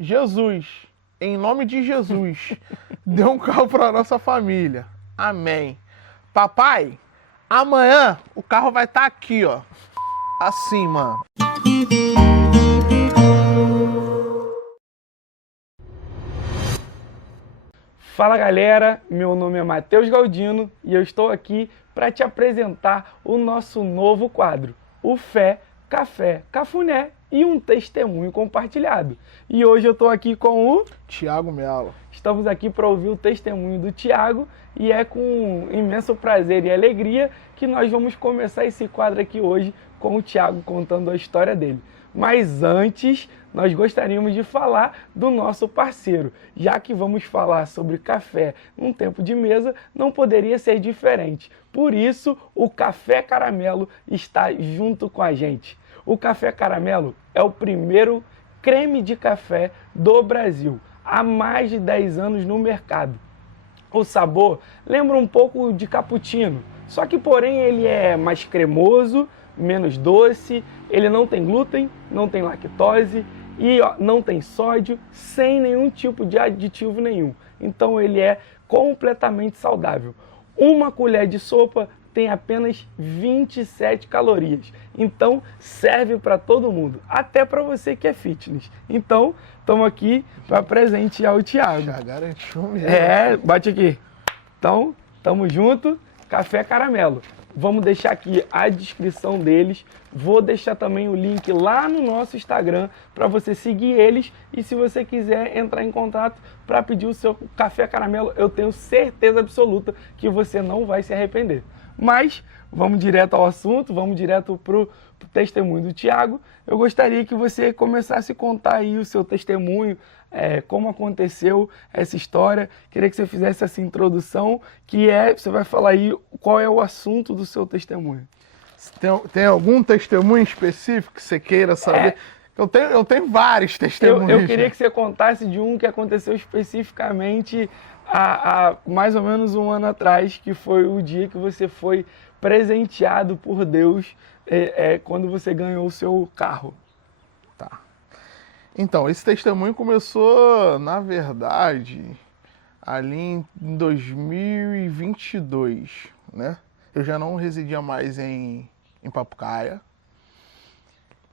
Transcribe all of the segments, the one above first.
Jesus, em nome de Jesus, dê um carro para nossa família. Amém. Papai, amanhã o carro vai estar aqui, ó. Assim, mano. Fala galera, meu nome é Matheus Galdino e eu estou aqui para te apresentar o nosso novo quadro, o Fé, Café, Cafuné e um testemunho compartilhado. E hoje eu estou aqui com o Thiago Melo. Estamos aqui para ouvir o testemunho do Thiago e é com imenso prazer e alegria que nós vamos começar esse quadro aqui hoje com o Thiago contando a história dele. Mas antes, nós gostaríamos de falar do nosso parceiro. Já que vamos falar sobre café num tempo de mesa, não poderia ser diferente. Por isso, o Café Caramelo está junto com a gente. O Café Caramelo é o primeiro creme de café do Brasil, há mais de 10 anos no mercado. O sabor lembra um pouco de cappuccino, só que porém ele é mais cremoso, menos doce, ele não tem glúten, não tem lactose e não tem sódio, sem nenhum tipo de aditivo nenhum. Então ele é completamente saudável. Uma colher de sopa tem apenas 27 calorias. Então serve para todo mundo, até para você que é fitness. Então, estamos aqui para presentear o Thiago. Já garantiu mesmo. Bate aqui. Então, tamo junto, Café Caramelo. Vamos deixar aqui a descrição deles. Vou deixar também o link lá no nosso Instagram para você seguir eles. E se você quiser entrar em contato para pedir o seu Café Caramelo, eu tenho certeza absoluta que você não vai se arrepender. Mas vamos direto ao assunto, vamos direto pro testemunho do Thiago. Eu gostaria que você começasse a contar aí o seu testemunho, como aconteceu essa história. Queria que você fizesse essa introdução, você vai falar aí qual é o assunto do seu testemunho. Tem algum testemunho específico que você queira saber? Eu tenho vários testemunhos. Eu queria que você contasse de um que aconteceu especificamente há mais ou menos um ano atrás, que foi o dia que você foi presenteado por Deus quando você ganhou o seu carro. Tá. Então, esse testemunho começou, na verdade, ali em 2022, né? Eu já não residia mais em Papucaia.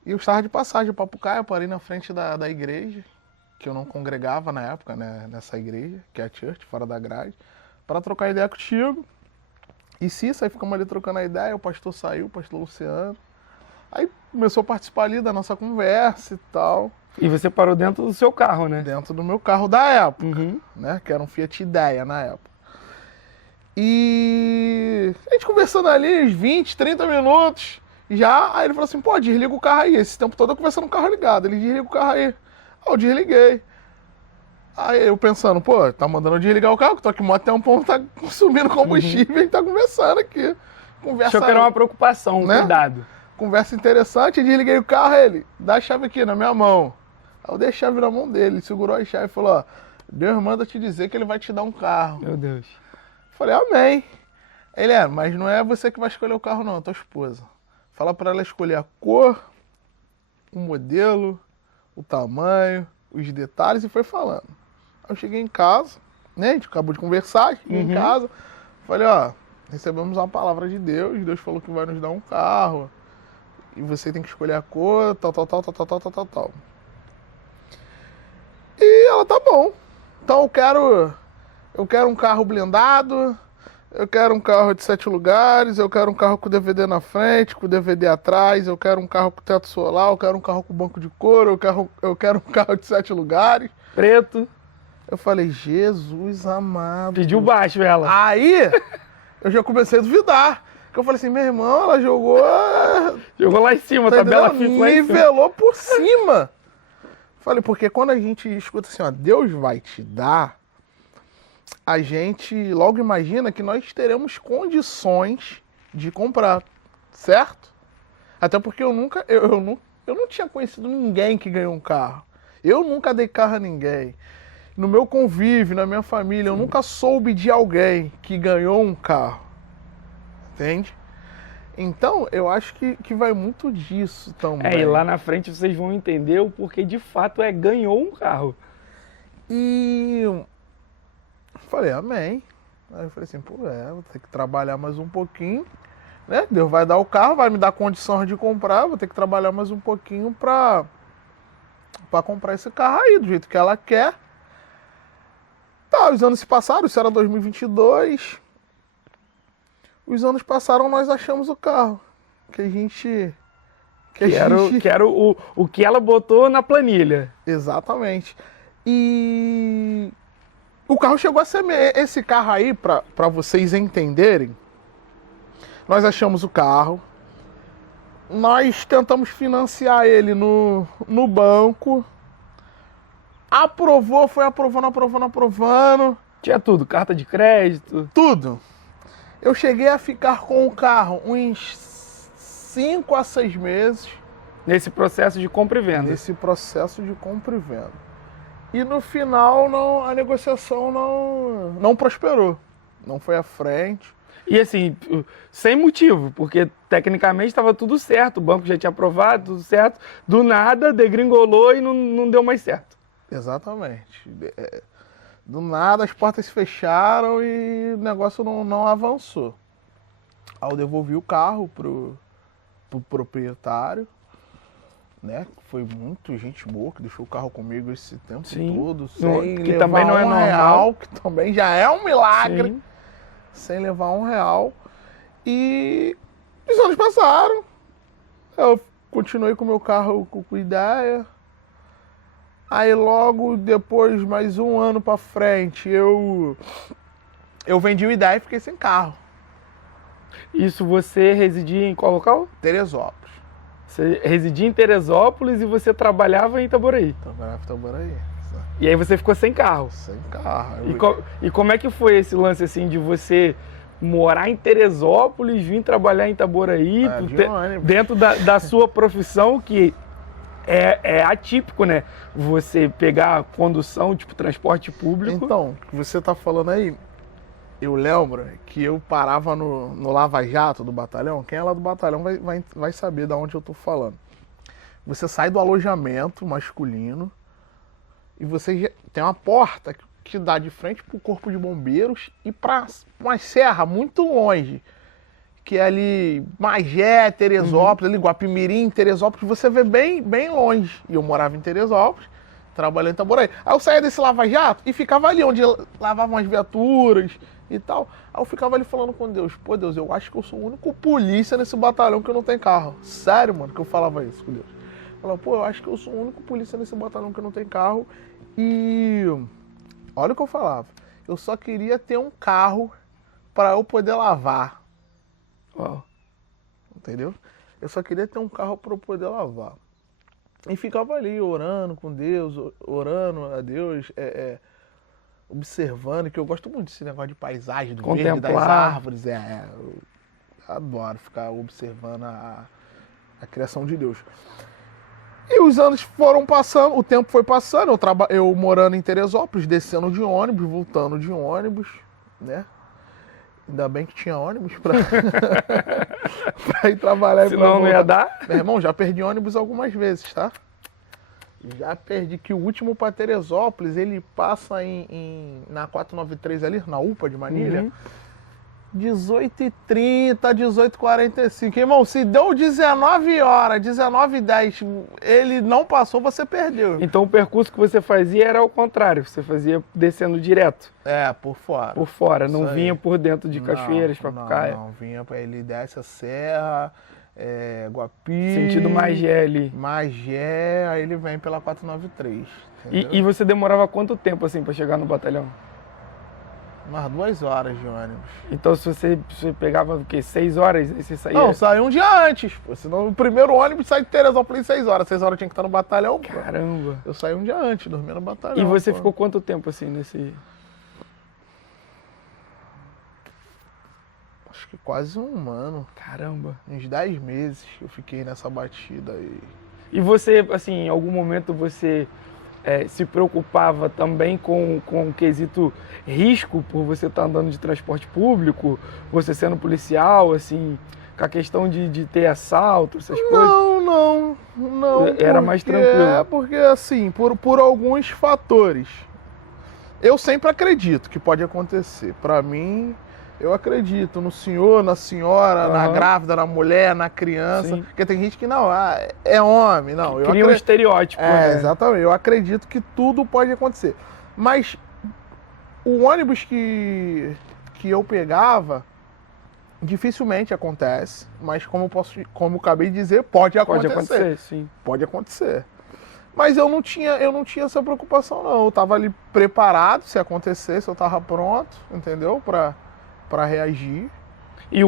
E eu estava de passagem em Papucaia, parei na frente da igreja, que eu não congregava na época, né, nessa igreja, que é a church, fora da grade, para trocar ideia contigo. E sim, aí ficamos ali trocando a ideia, o pastor saiu, o pastor Luciano. Aí começou a participar ali da nossa conversa e tal. E você parou dentro do seu carro, né? Dentro do meu carro da época, né, que era um Fiat Idea na época. E a gente conversando ali uns 20, 30 minutos, aí ele falou assim, pô, desliga o carro aí. Esse tempo todo eu conversando com o carro ligado, ele desliga o carro aí. Eu desliguei. Aí eu pensando, pô, tá mandando eu desligar o carro, que tô aqui mó tempão, tá consumindo combustível e tá conversando aqui. Achou que era uma preocupação, né? Cuidado. Conversa interessante, desliguei o carro, ele, dá a chave aqui na minha mão. Aí eu dei a chave na mão dele, ele segurou a chave e falou, ó, Deus manda te dizer que ele vai te dar um carro. Meu Deus. Falei, amém. Ele, mas não é você que vai escolher o carro não, é tua esposa. Fala pra ela escolher a cor, o modelo, o tamanho, os detalhes e foi falando. Aí eu cheguei em casa, né, a gente acabou de conversar, cheguei em casa, falei, ó, recebemos uma palavra de Deus, Deus falou que vai nos dar um carro e você tem que escolher a cor, tal. E ela, tá bom, então eu quero um carro blindado, eu quero um carro de 7 lugares, eu quero um carro com DVD na frente, com DVD atrás, eu quero um carro com teto solar, eu quero um carro com banco de couro, eu quero um carro de 7 lugares. Preto. Eu falei, Jesus amado. Pediu baixo ela. Aí, eu já comecei a duvidar. Porque eu falei assim, meu irmão, ela jogou... Jogou lá em cima, tá tabela FIFA lá em cima. Nivelou por cima. Falei, porque quando a gente escuta assim, ó, Deus vai te dar, a gente logo imagina que nós teremos condições de comprar, certo? Até porque eu não tinha conhecido ninguém que ganhou um carro. Eu nunca dei carro a ninguém. No meu convívio, na minha família, eu nunca soube de alguém que ganhou um carro. Entende? Então, eu acho que vai muito disso também. É, e lá na frente vocês vão entender o porquê de fato ganhou um carro. E falei, amém. Aí eu falei assim, pô, vou ter que trabalhar mais um pouquinho, né? Deus vai dar o carro, vai me dar condições de comprar, vou ter que trabalhar mais um pouquinho pra comprar esse carro aí, do jeito que ela quer. Tá, os anos se passaram, isso era 2022. Os anos passaram, nós achamos o carro. Que a gente... Que era o que ela botou na planilha. Exatamente. E o carro chegou a ser... Esse carro aí, pra vocês entenderem, nós achamos o carro. Nós tentamos financiar ele no banco. Aprovou, foi aprovando. Tinha tudo, carta de crédito. Tudo. Eu cheguei a ficar com o carro uns 5 a 6 meses. Nesse processo de compra e venda. E no final a negociação não prosperou. Não foi à frente. E assim, sem motivo, porque tecnicamente estava tudo certo, o banco já tinha aprovado, tudo certo. Do nada, degringolou e não deu mais certo. Exatamente. Do nada as portas se fecharam e o negócio não avançou. Aí eu devolvi o carro pro proprietário, né? Foi muito gente boa que deixou o carro comigo esse tempo todo, sem que levar também não é um normal. real, que também já é um milagre. Sim. Sem levar um real. E os anos passaram. Eu continuei com o meu carro com ideia. Aí logo depois, mais um ano pra frente, eu vendi o ideia e fiquei sem carro. Isso você residia em qual local? Teresópolis. Você residia em Teresópolis e você trabalhava em Itaboraí. Trabalhava em Itaboraí. E aí você ficou sem carro. Sem carro. E como é que foi esse lance assim de você morar em Teresópolis, vir trabalhar em Itaboraí, dentro da sua profissão, que é atípico, né? Você pegar a condução, tipo transporte público. Então, o que você tá falando aí, eu lembro que eu parava no Lava Jato do batalhão. Quem é lá do batalhão vai saber de onde eu tô falando. Você sai do alojamento masculino e você tem uma porta que dá de frente pro corpo de bombeiros e pra uma serra muito longe, que é ali Magé, Teresópolis, ali Guapimirim, Teresópolis, você vê bem longe. E eu morava em Teresópolis, trabalhando em Itaboraí. Aí eu saía desse lava-jato e ficava ali, onde lavavam as viaturas e tal. Aí eu ficava ali falando com Deus, pô Deus, eu acho que eu sou o único polícia nesse batalhão que não tem carro. Sério, mano, que eu falava isso com Deus. Eu falava, pô, eu acho que eu sou o único polícia nesse batalhão que não tem carro. E olha o que eu falava, eu só queria ter um carro para eu poder lavar. Uau. Entendeu? Eu só queria ter um carro para eu poder lavar. E ficava ali orando com Deus, orando a Deus, observando, que eu gosto muito desse negócio de paisagem, do verde, das árvores. Eu adoro ficar observando a criação de Deus. E os anos foram passando, o tempo foi passando, eu morando em Teresópolis, descendo de ônibus, voltando de ônibus, né? Ainda bem que tinha ônibus pra ir trabalhar. Senão não ia dar? Meu irmão, já perdi ônibus algumas vezes, tá? Já perdi, que o último pra Teresópolis, ele passa na 493 ali, na UPA de Manilha, 18h30, 18h45. Irmão, se deu 19 horas, 19h10, ele não passou, você perdeu. Então o percurso que você fazia era ao contrário, você fazia descendo direto. Por fora. Por fora, não vinha por dentro de Cachoeiras, Papucaia. Não, vinha, ele desce a serra, Guapi. Sentido Magé ali. Magé, aí ele vem pela 493. E você demorava quanto tempo assim pra chegar no batalhão? Umas 2 horas de ônibus. Então se você pegava o quê? 6 horas? Aí você saía? Não, saía um dia antes. Pô. Senão o primeiro ônibus sai de Teresópolis em 6 horas. 6 horas eu tinha que estar no batalhão. Pô. Caramba. Eu saí um dia antes, dormia no batalhão. E você ficou quanto tempo assim nesse... Acho que quase um ano. Caramba. Uns 10 meses eu fiquei nessa batida aí. E você, assim, em algum momento você se preocupava também com o quesito risco por você estar andando de transporte público, você sendo policial, assim, com a questão de ter assalto, essas coisas? Não. Era mais tranquilo. É porque, assim, por alguns fatores. Eu sempre acredito que pode acontecer. Pra mim, eu acredito no senhor, na senhora, na grávida, na mulher, na criança. Sim. Porque tem gente que não, é homem. Não, eu Cria um estereótipo, né? Exatamente. Eu acredito que tudo pode acontecer. Mas o ônibus que eu pegava dificilmente acontece, mas como eu acabei de dizer, pode acontecer. Pode acontecer, sim. Pode acontecer. Mas eu não tinha essa preocupação, não. Eu tava ali preparado se acontecesse, eu tava pronto, entendeu? Pra reagir,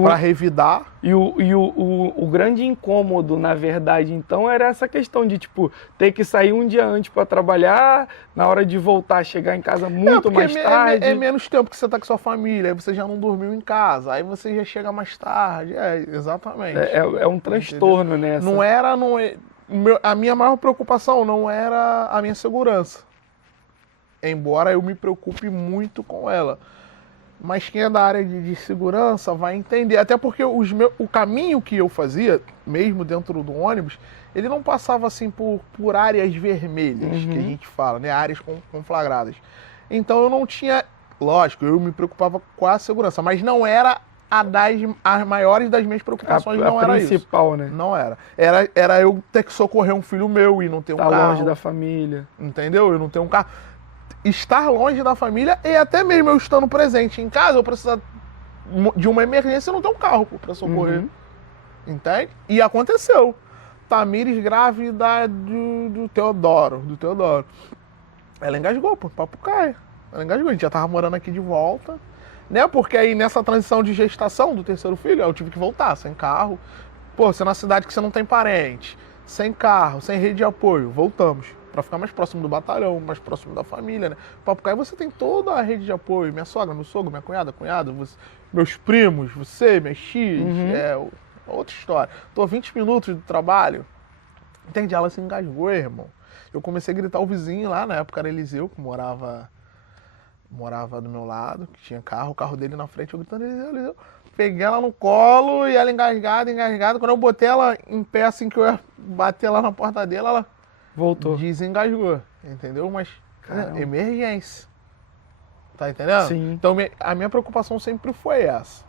pra revidar. E o grande incômodo, na verdade, então, era essa questão de, tipo, ter que sair um dia antes pra trabalhar, na hora de voltar, chegar em casa muito mais tarde. É menos tempo que você tá com sua família, aí você já não dormiu em casa, aí você já chega mais tarde. Exatamente. É um transtorno, né? A minha maior preocupação não era a minha segurança. Embora eu me preocupe muito com ela. Mas quem é da área de segurança vai entender. Até porque o caminho que eu fazia, mesmo dentro do ônibus, ele não passava assim por áreas vermelhas, que a gente fala, né? Áreas conflagradas. Então eu não tinha... Lógico, eu me preocupava com a segurança, mas não era as maiores das minhas preocupações, não era isso. A principal, né? Não era. Era eu ter que socorrer um filho meu e não ter um carro. Tá longe da família. Entendeu? Eu não ter um carro. Estar longe da família e até mesmo eu estando presente em casa, eu precisar de uma emergência e não ter um carro para socorrer. Entende? E aconteceu. Tamires grávida do Teodoro. Ela engasgou, pô, papo cai. Ela engasgou, a gente já tava morando aqui de volta. Né? Porque aí nessa transição de gestação do terceiro filho, eu tive que voltar, sem carro. Pô, você é na cidade que você não tem parente, sem carro, sem rede de apoio, voltamos. Pra ficar mais próximo do batalhão, mais próximo da família, né? Papucaí você tem toda a rede de apoio, minha sogra, meu sogro, minha cunhada, meus primos, você, minhas tias, outra história. Tô a 20 minutos do trabalho, entende? Ela se engasgou, irmão. Eu comecei a gritar o vizinho lá, na época era Eliseu, que morava do meu lado, que tinha carro, o carro dele na frente, eu gritando, Eliseu. Peguei ela no colo e ela engasgada. Quando eu botei ela em pé, assim, que eu ia bater lá na porta dela, ela voltou. Desengasgou, entendeu? Mas, emergência. Tá entendendo? Sim. Então, a minha preocupação sempre foi essa.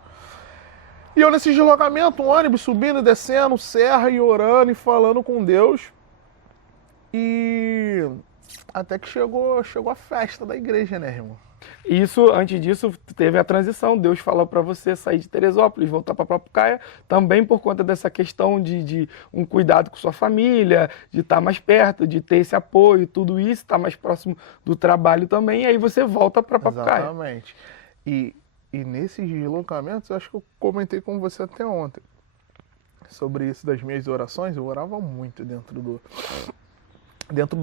E eu nesse deslocamento, um ônibus subindo, descendo, serra e orando e falando com Deus. E até que chegou a festa da igreja, né, irmão? Isso, antes disso, teve a transição. Deus falou para você sair de Teresópolis, voltar para Papucaia, também por conta dessa questão de um cuidado com sua família, de estar mais perto, de ter esse apoio, tudo isso, estar mais próximo do trabalho também, e aí você volta para Papucaia. Exatamente. E nesses deslocamentos, eu acho que eu comentei com você até ontem, sobre isso das minhas orações. Eu orava muito dentro do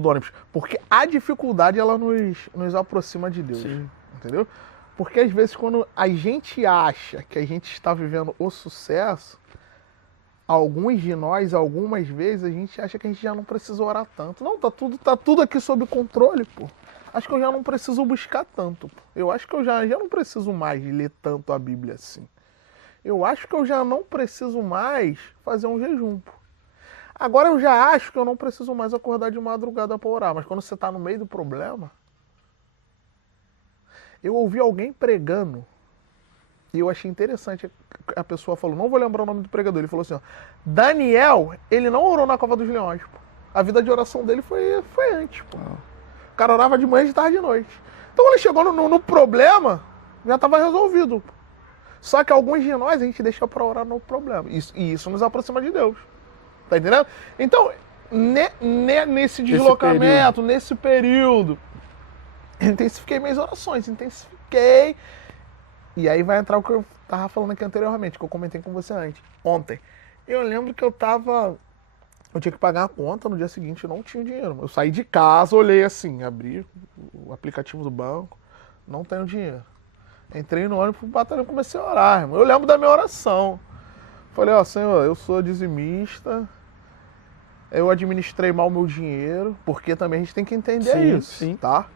ônibus, porque a dificuldade ela nos aproxima de Deus. Sim. Entendeu? Porque às vezes quando a gente acha que a gente está vivendo o sucesso, alguns de nós, algumas vezes, a gente acha que a gente já não precisa orar tanto. Não, tá tudo aqui sob controle, pô. Acho que eu já não preciso buscar tanto, pô. Eu acho que eu já não preciso mais ler tanto a Bíblia assim. Eu acho que eu já não preciso mais fazer um jejum, pô. Agora eu já acho que eu não preciso mais acordar de madrugada para orar, mas quando você está no meio do problema... Eu ouvi alguém pregando e eu achei interessante. A pessoa falou, não vou lembrar o nome do pregador, ele falou assim, ó, Daniel, ele não orou na cova dos leões, pô. A vida de oração dele foi antes, pô. O cara orava de manhã, de tarde e de noite. Então ele chegou no problema, já estava resolvido, pô. Só que alguns de nós a gente deixa para orar no problema. E isso nos aproxima de Deus. Tá entendendo? Então, nesse deslocamento, nesse período, intensifiquei minhas orações, E aí vai entrar o que eu tava falando aqui anteriormente, que eu comentei com você ontem. Eu lembro que eu tinha que pagar a conta, no dia seguinte eu não tinha dinheiro. Eu saí de casa, olhei assim, abri o aplicativo do banco, não tenho dinheiro. Entrei no ônibus, fui batalhão e comecei a orar, irmão. Eu lembro da minha oração. Falei, ó, Senhor, eu sou dizimista, eu administrei mal o meu dinheiro, porque também a gente tem que entender isso, tá?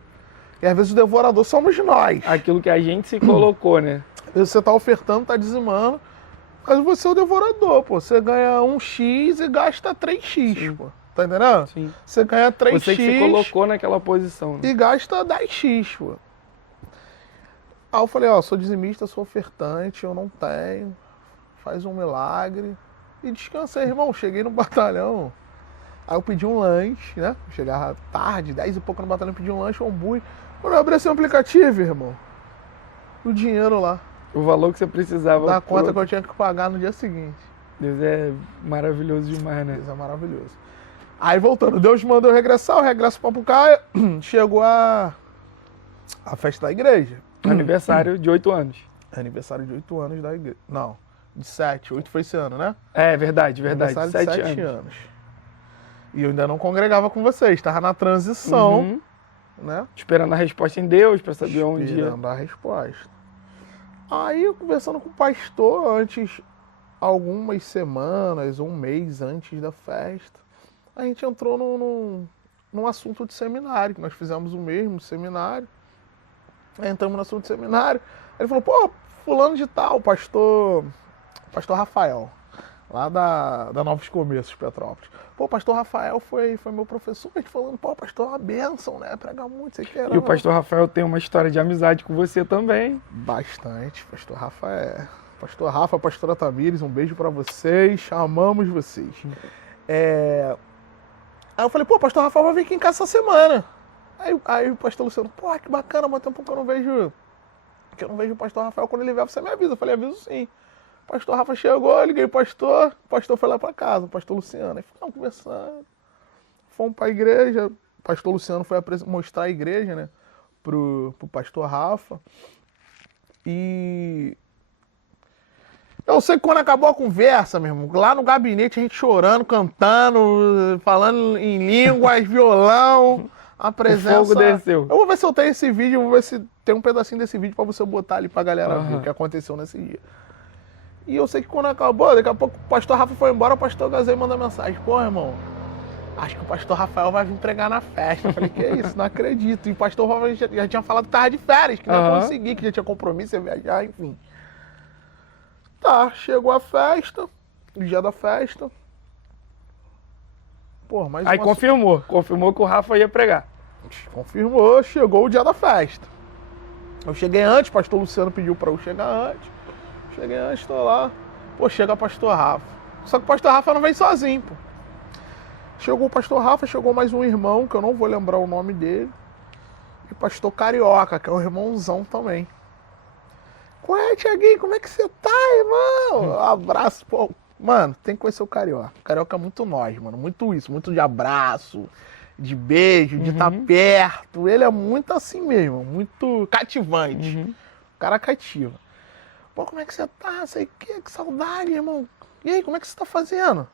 E às vezes o devorador somos nós. Aquilo que a gente se colocou, né? Você tá ofertando, tá dizimando, Mas você é o devorador, pô. Você ganha 1x e gasta 3x, Sim. pô. Tá entendendo? Sim. Você ganha 3x Você que se colocou naquela posição, né? e gasta 10x, pô. Aí eu falei, ó, sou dizimista, sou ofertante, eu não tenho. Faz um milagre. E descansei, irmão. Cheguei no batalhão. Aí eu pedi um lanche, né? Chegava tarde, 10 e pouco no batalhão, pedi um lanche, um hambúrguer. Quando eu abri esse aplicativo, irmão, o dinheiro lá, O valor que você precisava. da conta que eu tinha que pagar no dia seguinte. Deus é maravilhoso demais, né? Isso é maravilhoso. Aí voltando, Deus mandou eu regressar, eu regresso pra Papucaia, chegou a festa da igreja. Aniversário de 8 anos. Aniversário de 8 anos da igreja. Não, de 7, 8 foi esse ano, né? É, verdade. Aniversário 7 de 7 anos. anos. E eu ainda não congregava com vocês, estava na transição, Uhum. né? Esperando a resposta em Deus pra saber onde ia. Esperando a resposta. Aí eu conversando com o pastor antes, algumas semanas, um mês antes da festa, a gente entrou num assunto de seminário, que nós fizemos o mesmo seminário. Aí entramos no assunto de seminário. Ele falou, pô, fulano de tal, pastor Rafael, lá da Novos Começos, Petrópolis. Pô, pastor Rafael foi meu professor, a gente falando, pô, pastor é uma bênção, né? Prega muito, sei que era. E o pastor Rafael tem uma história de amizade com você também. Bastante, pastor Rafael. Pastor Rafa, pastora Tamires, um beijo pra vocês, amamos vocês. Aí eu falei, pô, pastor Rafael vai vir aqui em casa essa semana. Aí o pastor Luciano, pô, que bacana, mas tem um pouco que eu não vejo o pastor Rafael, quando ele vier você me avisa. Eu falei, aviso sim. O pastor Rafa chegou, liguei o pastor foi lá pra casa, o pastor Luciano. Aí ficamos conversando, fomos pra igreja, o pastor Luciano foi mostrar a igreja, né, pro pastor Rafa. E eu sei que quando acabou a conversa, meu irmão, lá no gabinete a gente chorando, cantando, falando em línguas, violão, a presença... O fogo desceu. Eu vou ver se eu tenho esse vídeo, eu vou ver se tem um pedacinho desse vídeo pra você botar ali pra galera ver o que aconteceu nesse dia. E eu sei que quando acabou, daqui a pouco o pastor Rafa foi embora, o pastor Gazei mandou mensagem, pô, irmão, acho que o pastor Rafael vai vir pregar na festa. Eu falei, que isso, não acredito. E o pastor Rafael já tinha falado que tava de férias, que não ia conseguir, que já tinha compromisso, ia viajar, enfim. Tá, chegou a festa, o dia da festa. Pô, mais Aí confirmou que o Rafa ia pregar. Confirmou, chegou o dia da festa. Eu cheguei antes, o pastor Luciano pediu pra eu chegar antes. Cheguei antes, tô lá. Pô, chega o pastor Rafa. Só que o pastor Rafa não vem sozinho, pô. Chegou o pastor Rafa, chegou mais um irmão, que eu não vou lembrar o nome dele. E o pastor Carioca, que é um irmãozão também. Ué, Tiaguinho, como é que você tá, irmão? Abraço, pô. Mano, tem que conhecer o Carioca. O Carioca é muito nós, mano. Muito isso, muito de abraço, de beijo, de estar perto. Ele é muito assim mesmo, muito cativante. O cara cativa. Pô, como é que você tá? Sei que saudade, irmão. E aí, como é que você tá fazendo?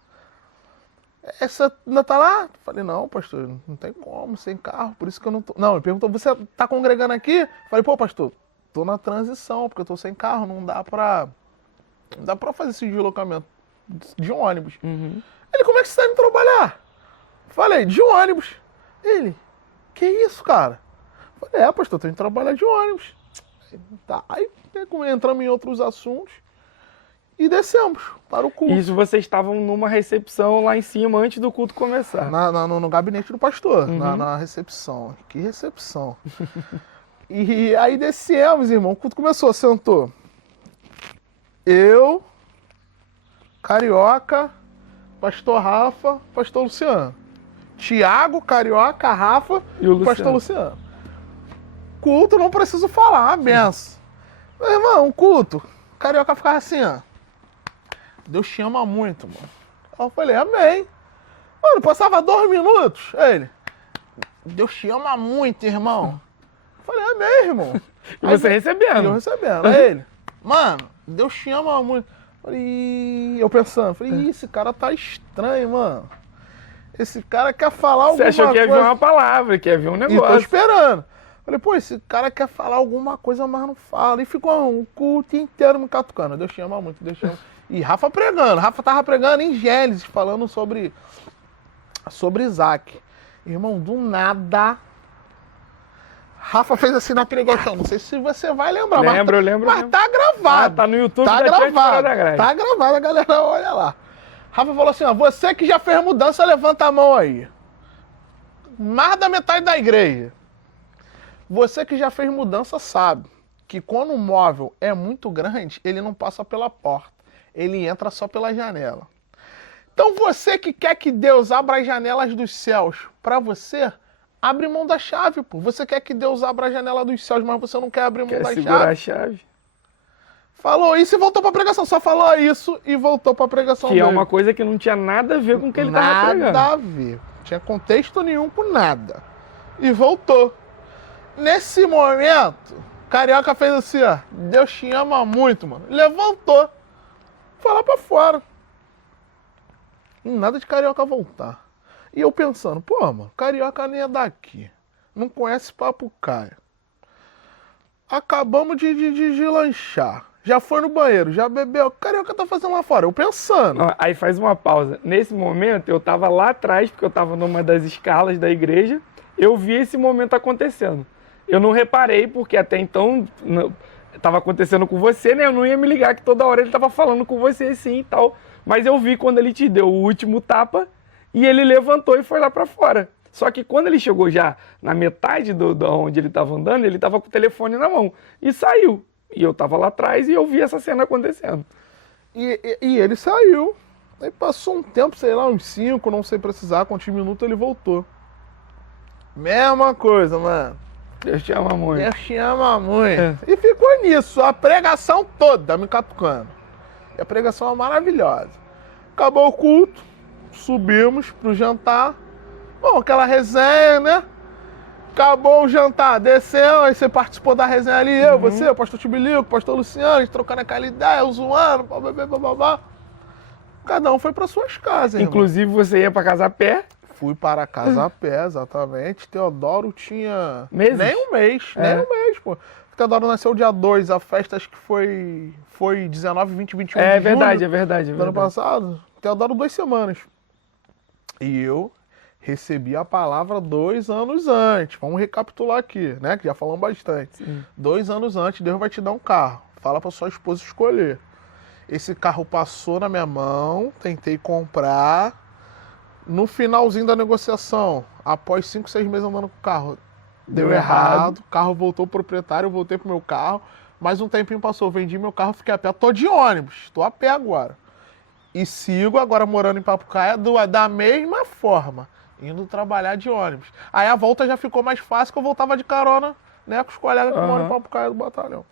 Você ainda tá lá? Falei, não, pastor, não tem como, sem carro, por isso que eu não tô... Não, ele perguntou, você tá congregando aqui? Falei, pô, pastor, tô na transição, porque eu tô sem carro, não dá pra fazer esse deslocamento de ônibus. Ele, como é que você tá indo trabalhar? Falei, de ônibus. Ele, que isso, cara? Falei, pastor, tô indo trabalhar de ônibus. Tá, aí entramos em outros assuntos e descemos para o culto. Isso, vocês estavam numa recepção lá em cima antes do culto começar. No gabinete do pastor, na recepção. Que recepção. E aí descemos, irmão. O culto começou, sentou. Eu, Carioca, pastor Rafa, pastor Luciano. Tiago, Carioca, Rafa e o pastor Luciano. Culto, não preciso falar, benção. Meu irmão, culto. Carioca ficava assim, ó. Deus te ama muito, mano. Eu falei, amém. Mano, passava 2 minutos. Ele, Deus te ama muito, irmão. Eu falei, amém, irmão. E você recebendo. Eu recebendo. Aí ele, mano, Deus te ama muito. Eu pensando, falei, esse cara tá estranho, mano. Esse cara quer falar alguma coisa. Você achou que ia vir uma palavra, que ia vir um negócio. E tô esperando. Falei, pô, esse cara quer falar alguma coisa, mas não fala. E ficou um culto inteiro me catucando. Deus te ama muito, Deus te ama. E Rafa pregando. Rafa tava pregando em Gênesis, falando sobre Isaac. Irmão, do nada, Rafa fez assim na pregação. Não sei se você vai lembrar. Eu lembro. Mas tá gravado. Tá no YouTube, tá da gravado. Tá gravado, a galera olha lá. Rafa falou assim, ó, você que já fez mudança, levanta a mão aí. Mais da metade da igreja. Você que já fez mudança sabe que quando o móvel é muito grande, ele não passa pela porta. Ele entra só pela janela. Então você que quer que Deus abra as janelas dos céus para você, abre mão da chave, pô. Você quer que Deus abra a janela dos céus, mas você não quer abrir mão da segurar a chave. Falou isso e voltou pra pregação. Só falou isso e voltou pra pregação dele. Que é uma coisa que não tinha nada a ver com o que ele tava pregando. Nada a ver. Não tinha contexto nenhum com nada. E voltou. Nesse momento, Carioca fez assim, ó. Deus te ama muito, mano. Levantou. Foi lá pra fora. E nada de Carioca voltar. E eu pensando, pô, mano, Carioca nem é daqui. Não conhece Papucaia. Acabamos de lanchar. Já foi no banheiro, já bebeu. O Carioca tá fazendo lá fora. Eu pensando. Aí faz uma pausa. Nesse momento, eu tava lá atrás, porque eu tava numa das escalas da igreja. Eu vi esse momento acontecendo. Eu não reparei, porque até então tava acontecendo com você, né? Eu não ia me ligar que toda hora ele tava falando com você assim e tal. Mas eu vi quando ele te deu o último tapa e ele levantou e foi lá pra fora. Só que quando ele chegou já na metade do onde ele tava andando, ele tava com o telefone na mão e saiu. E eu tava lá atrás e eu vi essa cena acontecendo. E ele saiu. Aí passou um tempo, sei lá, uns 5, não sei precisar, quantos minutos ele voltou. Mesma coisa, mano. Deus te ama muito. Deus te ama muito. É. E ficou nisso, a pregação toda me catucando. E a pregação é maravilhosa. Acabou o culto, subimos pro jantar. Bom, aquela resenha, né? Acabou o jantar, desceu, aí você participou da resenha ali, eu, você, o pastor Tibilico, o pastor Luciano, a gente trocando aquela ideia, eu zoando, blá. Cada um foi para suas casas, inclusive, irmão. Você ia para casa a pé? Fui para casa a pé, exatamente. Teodoro tinha meses? Nem um mês, pô. Teodoro nasceu dia 2, a festa acho que foi 19, 20, 21 de julho. É verdade. Do ano passado. Teodoro 2 semanas. E eu recebi a palavra 2 anos antes. Vamos recapitular aqui, né? Que já falamos bastante. Sim. 2 anos antes, Deus vai te dar um carro. Fala pra sua esposa escolher. Esse carro passou na minha mão, tentei comprar. No finalzinho da negociação, após 5, 6 meses andando com o carro, deu errado. O carro voltou pro proprietário, eu voltei pro meu carro. Mais um tempinho passou, vendi meu carro, fiquei a pé. Tô de ônibus, tô a pé agora. E sigo agora morando em Papucaia da mesma forma. Indo trabalhar de ônibus. Aí a volta já ficou mais fácil, que eu voltava de carona, né, com os colegas que moram em Papucaia do batalhão.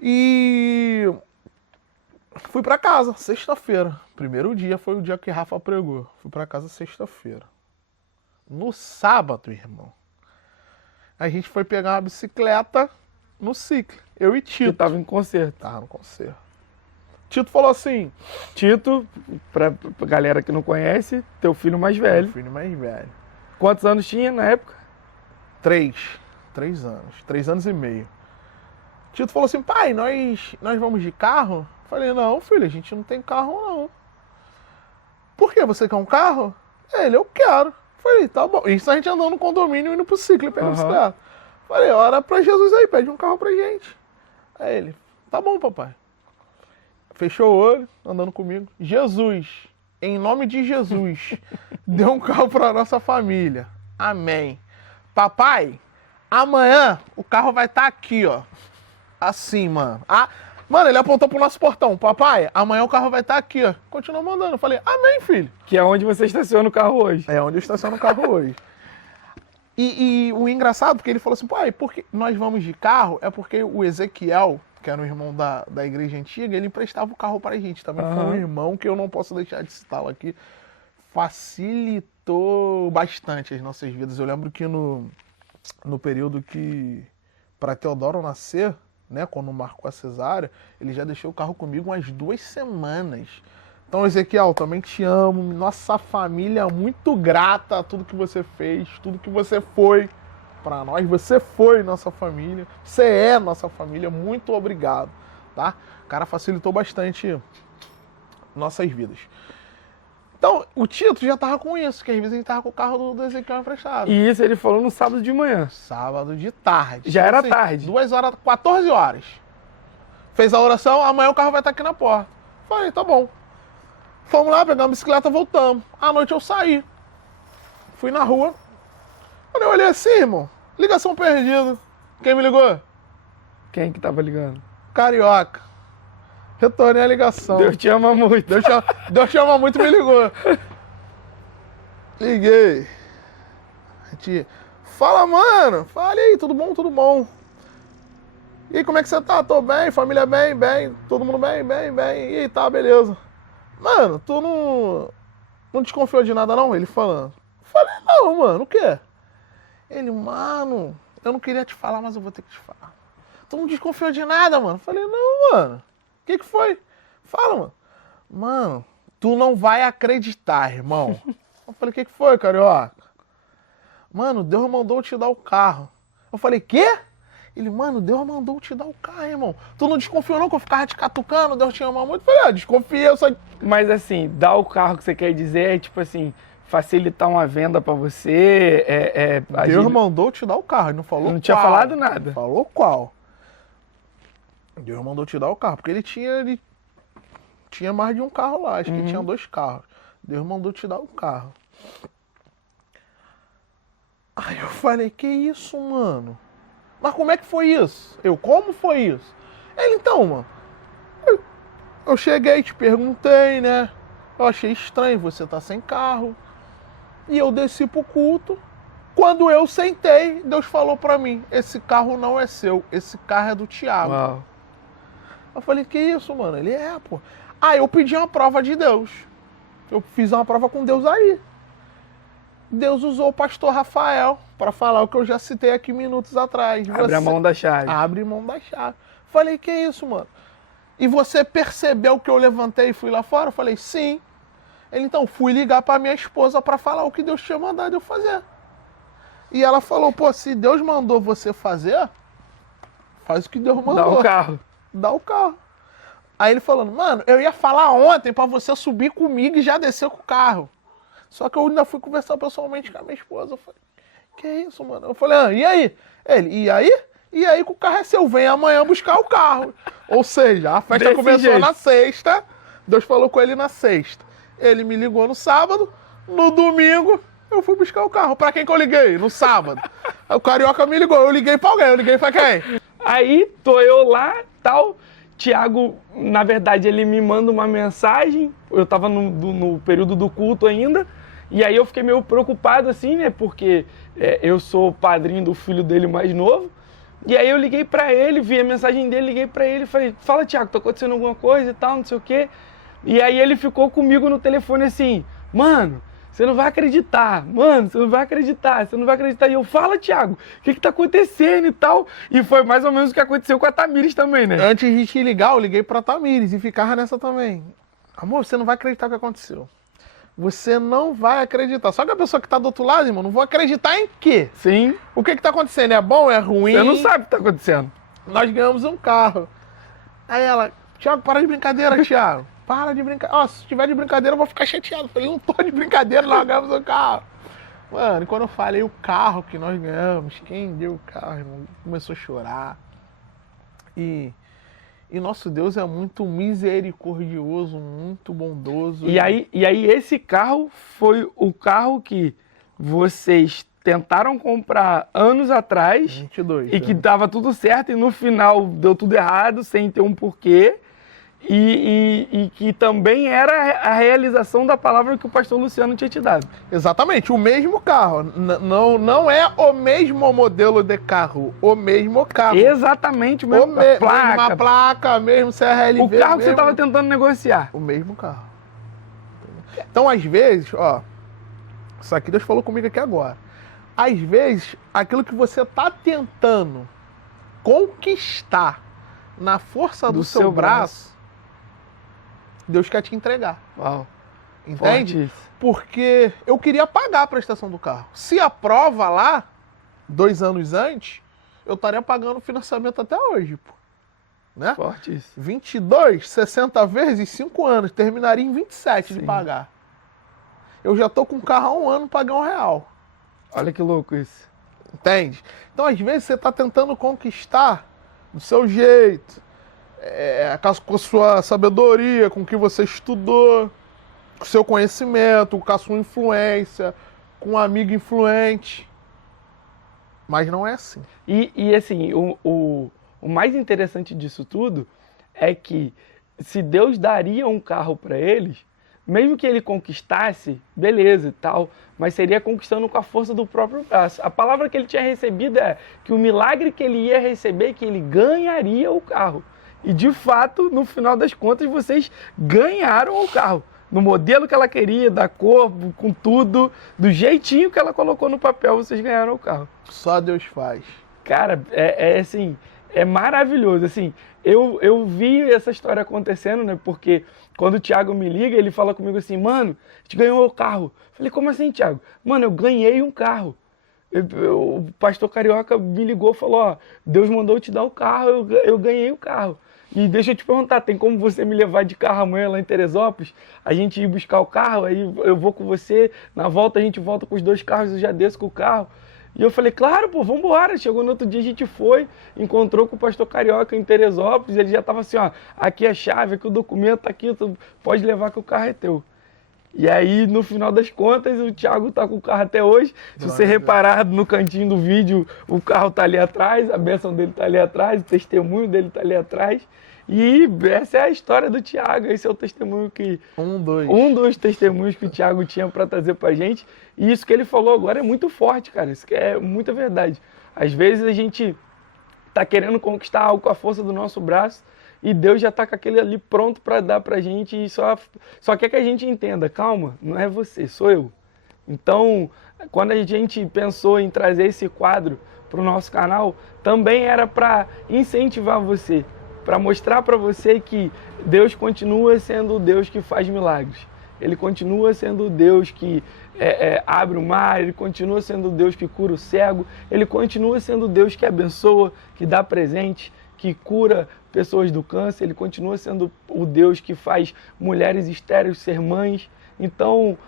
E fui pra casa, sexta-feira. Primeiro dia foi o dia que Rafa pregou. Fui pra casa sexta-feira. No sábado, irmão, a gente foi pegar uma bicicleta no ciclo. Eu e Tito. Que tava em concerto. Tava no concerto. Tito falou assim... Tito, pra galera que não conhece, teu filho mais velho. Meu filho mais velho. Quantos anos tinha na época? 3 anos. 3 anos e meio. Tito falou assim, pai, nós vamos de carro? Falei, não, filho, a gente não tem carro, não. Por quê? Você quer um carro? Ele, eu quero. Falei, tá bom. Isso a gente andando no condomínio, indo pro ciclo, pegando bicicleta. Falei, ora pra Jesus aí, pede um carro pra gente. Aí ele, tá bom, papai. Fechou o olho, andando comigo. Jesus, em nome de Jesus, deu um carro pra nossa família. Amém. Papai, amanhã o carro vai estar aqui, ó. Assim, mano. Mano, ele apontou pro nosso portão. Papai, amanhã o carro vai estar aqui, ó. Continuou mandando. Eu falei, amém, filho. Que é onde você estaciona o carro hoje. É onde eu estaciono o carro hoje. E o engraçado, porque ele falou assim, pai, porque nós vamos de carro, é porque o Ezequiel, que era um irmão da igreja antiga, ele emprestava o carro pra gente. Também foi um irmão que eu não posso deixar de citá-lo aqui. Facilitou bastante as nossas vidas. Eu lembro que no período que, para Teodoro nascer, né, quando marcou a cesárea, ele já deixou o carro comigo umas 2 semanas. Então, Ezequiel, também te amo. Nossa família é muito grata a tudo que você fez, tudo que você foi para nós. Você foi nossa família, você é nossa família. Muito obrigado, tá? O cara facilitou bastante nossas vidas. Então, o Tito já tava com isso, que às vezes ele tava com o carro do Ezequiel emprestado. E isso ele falou no sábado de manhã. Sábado de tarde. Já era tarde. 2 horas, 14 horas. Fez a oração, amanhã o carro vai estar aqui na porta. Falei, tá bom. Fomos lá, pegamos a bicicleta, voltamos. À noite eu saí. Fui na rua. Quando eu olhei assim, irmão, ligação perdida. Quem me ligou? Quem que tava ligando? Carioca. Retornei a ligação. Deus te ama muito. Deus te ama muito e me ligou. Liguei. Fala, mano. Fala aí, tudo bom? Tudo bom. E aí, como é que você tá? Tô bem, família bem, bem. Todo mundo bem, bem, bem. E aí, tá, beleza. Mano, tu não desconfiou de nada não? Ele falando. Falei, não, mano, o quê? Ele, mano, eu não queria te falar, mas eu vou ter que te falar. Tu não desconfiou de nada, mano? Falei, não, mano. O que foi? Fala, mano. Mano, tu não vai acreditar, irmão. Eu falei, o que foi, Carioca? Mano, Deus mandou te dar o carro. Eu falei, quê? Ele, mano, Deus mandou te dar o carro, irmão. Tu não desconfiou não que eu ficava te catucando, Deus te ama muito? Eu falei, desconfiei, eu só... Mas assim, dar o carro que você quer dizer é tipo assim, facilitar uma venda pra você, Deus mandou te dar o carro, ele não falou Não tinha falado nada. Falou qual? Deus mandou te dar o carro, porque ele tinha mais de um carro lá, acho que ele tinha 2 carros. Deus mandou te dar o carro. Aí eu falei, que isso, mano? Mas como é que foi isso? Como foi isso? Ele, então, mano, eu cheguei, te perguntei, né? Eu achei estranho, você tá sem carro. E eu desci pro culto. Quando eu sentei, Deus falou pra mim, esse carro não é seu, esse carro é do Thiago. Uau. Eu falei, que isso, mano? Ele, pô. Aí eu pedi uma prova de Deus. Eu fiz uma prova com Deus aí. Deus usou o pastor Rafael para falar o que eu já citei aqui minutos atrás. Abre a mão da chave. Abre mão da chave. Falei, que isso, mano? E você percebeu que eu levantei e fui lá fora? Eu falei, sim. Ele, então, fui ligar para minha esposa para falar o que Deus tinha mandado eu fazer. E ela falou, pô, se Deus mandou você fazer, faz o que Deus mandou. Dá o carro. Dá o carro. Aí ele falando, mano, eu ia falar ontem para você subir comigo e já descer com o carro. Só que eu ainda fui conversar pessoalmente com a minha esposa. Eu falei, que isso, mano? Eu falei, e aí? Ele, e aí? E aí que o carro é seu, vem amanhã buscar o carro. Ou seja, a festa começou na sexta, Deus falou com ele na sexta. Ele me ligou no sábado, no domingo eu fui buscar o carro. Pra quem que eu liguei? No sábado. Aí o Carioca me ligou, eu liguei pra alguém, eu liguei pra quem? Aí tô eu lá, tal, Thiago, na verdade, ele me manda uma mensagem, eu tava no período do culto ainda, e aí eu fiquei meio preocupado assim, né, porque eu sou padrinho do filho dele mais novo, e aí eu liguei pra ele, vi a mensagem dele, liguei pra ele e falei, fala Thiago, tá acontecendo alguma coisa e tal, não sei o quê, e aí ele ficou comigo no telefone assim, mano, você não vai acreditar, mano, você não vai acreditar, você não vai acreditar. E eu, fala, Thiago, o que tá acontecendo e tal? E foi mais ou menos o que aconteceu com a Tamires também, né? Antes de te ligar, eu liguei pra Tamires e ficava nessa também. Amor, você não vai acreditar o que aconteceu. Você não vai acreditar. Só que a pessoa que tá do outro lado, irmão, não vou acreditar em quê? Sim. O que tá acontecendo? É bom, é ruim? Você não sabe o que tá acontecendo. Nós ganhamos um carro. Aí ela, Thiago, para de brincadeira, Thiago. Para de brincar. Ó, se tiver de brincadeira, eu vou ficar chateado. Eu falei, não tô de brincadeira, nós ganhamos o carro. Mano, e quando eu falei o carro que nós ganhamos, quem deu o carro, irmão, começou a chorar. E nosso Deus é muito misericordioso, muito bondoso. E aí esse carro foi o carro que vocês tentaram comprar anos atrás. 22. E que dava tudo certo e no final deu tudo errado, sem ter um porquê. E que também era a realização da palavra que o pastor Luciano tinha te dado. Exatamente, o mesmo carro. Não é o mesmo modelo de carro, o mesmo carro. Exatamente o mesmo placa. Mesma placa, mesmo CRLV. O carro que você estava tentando negociar. O mesmo carro. Então, às vezes, ó, isso aqui Deus falou comigo aqui agora. Às vezes, aquilo que você está tentando conquistar na força do seu braço, Deus quer te entregar. Uau. Entende? Porque eu queria pagar a prestação do carro. Se aprova lá, 2 anos antes, eu estaria pagando o financiamento até hoje, pô. Né? Forte isso. 22, 60 vezes, 5 anos. Terminaria em 27 de pagar. eu já tô com o carro há 1 ano pagando R$1. Olha que louco isso. Entende? Então, às vezes, você está tentando conquistar do seu jeito, com a sua sabedoria, com o que você estudou, com o seu conhecimento, com a sua influência, com um amigo influente. Mas não é assim. E assim, o mais interessante disso tudo é que se Deus daria um carro para eles, mesmo que ele conquistasse, beleza e tal, mas seria conquistando com a força do próprio braço. A palavra que ele tinha recebido é que o milagre que ele ia receber é que ele ganharia o carro. E de fato, no final das contas, vocês ganharam o carro. No modelo que ela queria, da cor, com tudo, do jeitinho que ela colocou no papel, vocês ganharam o carro. Só Deus faz. Cara, assim, é maravilhoso. Assim, eu vi essa história acontecendo, né? Porque quando o Thiago me liga, ele fala comigo assim, mano, a gente ganhou o carro. Eu falei, como assim, Thiago? Mano, eu ganhei um carro. O pastor Carioca me ligou e falou, ó, Deus mandou te dar o carro, eu ganhei o carro. E deixa eu te perguntar, tem como você me levar de carro amanhã lá em Teresópolis? A gente ir buscar o carro, aí eu vou com você, na volta a gente volta com os 2 carros, eu já desço com o carro. E eu falei, claro, pô, vambora. Chegou no outro dia, a gente foi, encontrou com o pastor Carioca em Teresópolis, ele já tava assim, ó, aqui a chave, aqui o documento, tá aqui, tu pode levar que o carro é teu. E aí, no final das contas, o Thiago tá com o carro até hoje. Se você reparar no cantinho do vídeo, o carro tá ali atrás, a bênção dele tá ali atrás, o testemunho dele tá ali atrás. E essa é a história do Thiago, esse é o testemunho que... Um dos testemunhos que o Thiago tinha para trazer pra gente. E isso que ele falou agora é muito forte, cara, isso que é muita verdade. Às vezes a gente tá querendo conquistar algo com a força do nosso braço, e Deus já está com aquele ali pronto para dar para a gente e só quer que a gente entenda, calma, não é você, sou eu. Então, quando a gente pensou em trazer esse quadro para o nosso canal, também era para incentivar você, para mostrar para você que Deus continua sendo o Deus que faz milagres. Ele continua sendo o Deus que abre o mar, ele continua sendo o Deus que cura o cego, ele continua sendo o Deus que abençoa, que dá presente, que cura pessoas do câncer, ele continua sendo o Deus que faz mulheres estéreis ser mães. Então,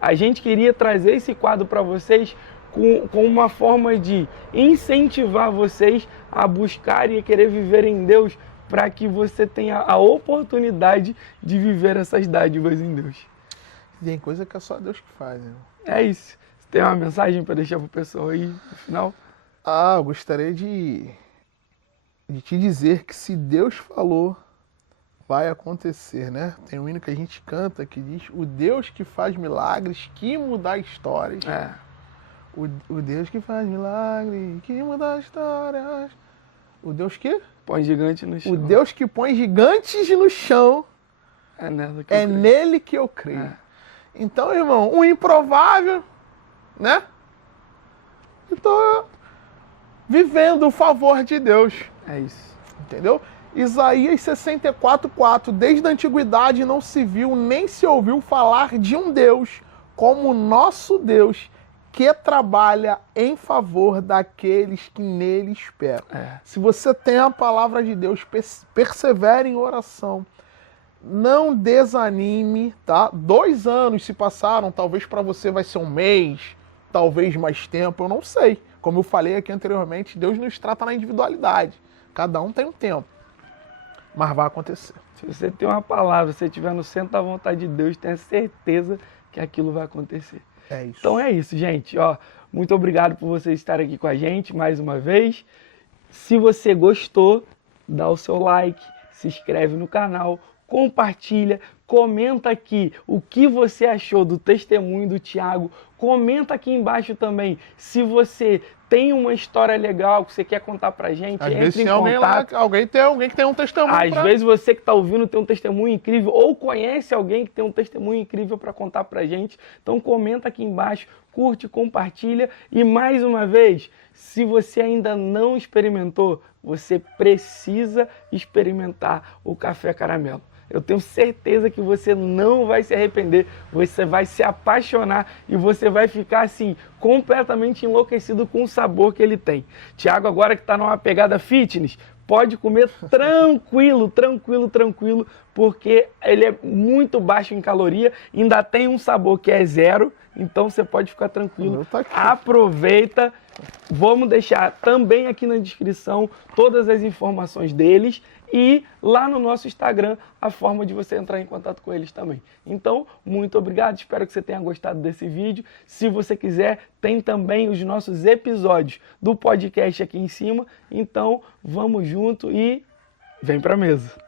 a gente queria trazer esse quadro para vocês com uma forma de incentivar vocês a buscar e a querer viver em Deus, para que você tenha a oportunidade de viver essas dádivas em Deus. Tem coisa que é só Deus que faz, né? É isso. Você tem uma mensagem para deixar para o pessoal aí no final? Eu gostaria de te dizer que se Deus falou, vai acontecer, né? Tem um hino que a gente canta que diz: o Deus que faz milagres, que muda histórias. O Deus que faz milagres, que muda histórias. O Deus que? Põe gigante no chão. O Deus que põe gigantes no chão. É nele que eu creio. Então, irmão, o improvável, né? Estou vivendo o favor de Deus. É isso. Entendeu? Isaías 64:4. Desde a antiguidade não se viu nem se ouviu falar de um Deus como o nosso Deus, que trabalha em favor daqueles que nele esperam. Se você tem a palavra de Deus, persevere em oração. Não desanime, tá? 2 anos se passaram, talvez para você vai ser 1 mês, talvez mais tempo, eu não sei. Como eu falei aqui anteriormente, Deus nos trata na individualidade. Cada um tem um tempo. Mas vai acontecer. Se você tem uma palavra, se você estiver no centro da vontade de Deus, tenha certeza que aquilo vai acontecer. É isso. Então é isso, gente. Muito obrigado por vocês estarem aqui com a gente mais uma vez. Se você gostou, dá o seu like, se inscreve no canal, compartilha, comenta aqui o que você achou do testemunho do Thiago. Comenta aqui embaixo também se você tem uma história legal que você quer contar pra gente. Às vezes tem alguém que tem um testemunho. Às vezes você que está ouvindo tem um testemunho incrível ou conhece alguém que tem um testemunho incrível para contar pra gente. Então comenta aqui embaixo, curte, compartilha. E mais uma vez, se você ainda não experimentou, você precisa experimentar o café caramelo. Eu tenho certeza que você não vai se arrepender, você vai se apaixonar e você vai ficar assim, completamente enlouquecido com o sabor que ele tem. Thiago agora que está numa pegada fitness, pode comer tranquilo, porque ele é muito baixo em caloria, ainda tem um sabor que é 0, então você pode ficar tranquilo. Aproveita. Vamos deixar também aqui na descrição todas as informações deles e lá no nosso Instagram a forma de você entrar em contato com eles também. Então, muito obrigado, espero que você tenha gostado desse vídeo. Se você quiser, tem também os nossos episódios do podcast aqui em cima. Então, vamos junto e vem pra mesa.